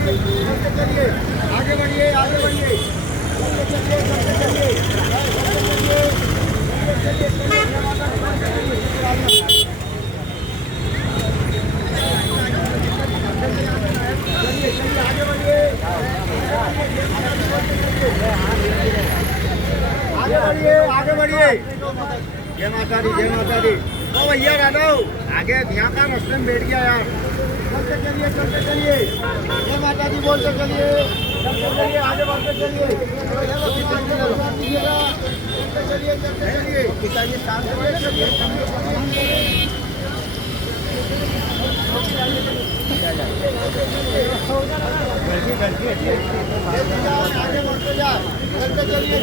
चलिए आगे बढ़िए आगे बढ़िए चलिए आगे बढ़िए आगे बढ़िए जय माता दी ओ भैया राघव आगे यहाँ का रास्ते में बैठ गया यार चलते चलिए जय माता दी बोलते चलिए चलते चलिए आगे बढ़ते चलिए चलते चलिए पिताजी शांत चलिए आगे बढ़ते जा चलते चलिए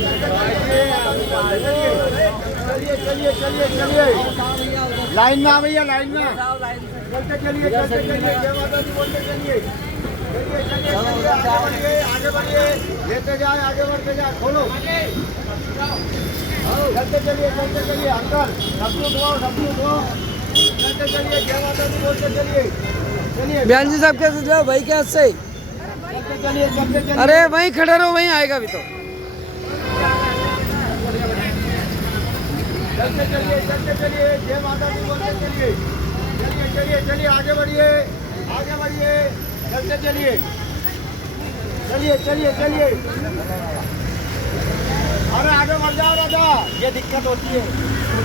चलिए लाइन में आ भैया लाइन में चलते चलिए जय माता दी बोलते चलिए आगे बढ़िए लेते जाए आगे बढ़ते जाए खोलो चलते चलिए अंकल डब्लू धो चलते चलिए जय माता दी बोलते चलिए बयान जी साहब कैसे जाओ भाई क्या सही चलिए अरे वहीं खड़े रहो वहीं आएगा अभी तो चलते चलिए जय माता दी बोलते चलिए आगे बढ़िए चलते चलिए अरे आगे बढ़ जाओ राजा ये दिक्कत होती है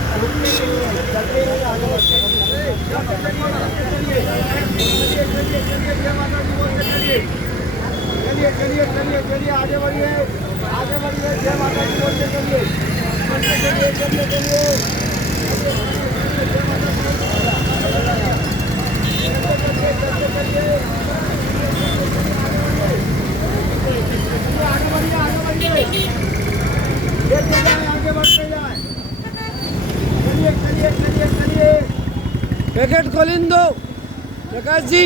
आगे बढ़ते जय माता दी बोलते चलिए आगे बढ़िए जय माता दी बोलते चलिए आगे बढ़ते जाए चलिए पैकेट खोलिन दो प्रकाश जी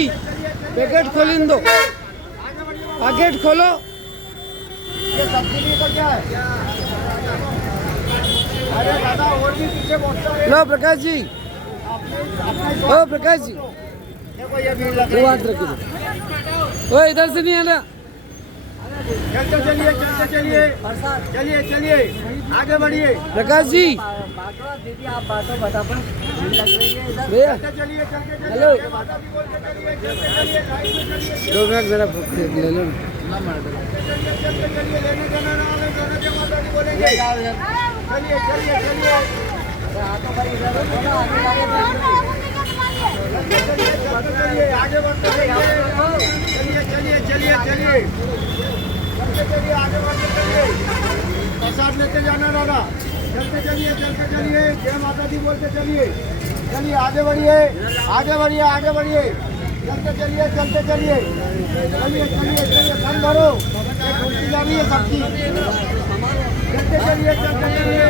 पैकेट खोलिन दो पैकेट खोलो ये सब्सिडी का क्या है अरे दादा और भी पीछे बहुत सारे लो प्रकाश जी ओ प्रकाश जी देखो ये भीड़ लग रही है ओ इधर से नहीं आना चलते चलिए आगे बढ़िए प्रकाश जी दीदी आप बातों फटाफट भैया चलिए हेलो माता दी बोलते चलिए चलिए 2 मिनट मेरा ले लो चलिए लेने देना ना हमें दोनों के माता दी बोलेंगे चलिए आगे बढ़ते चलिए आगे बढ़ते चलिए प्रसाद लेते जाना दादा चलते चलिए जय माता दी बोलते चलिए आगे बढ़िए चलते चलिए कम भरो कुर्सी जा रही है सबकी चलते चलिए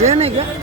जे नहीं क्या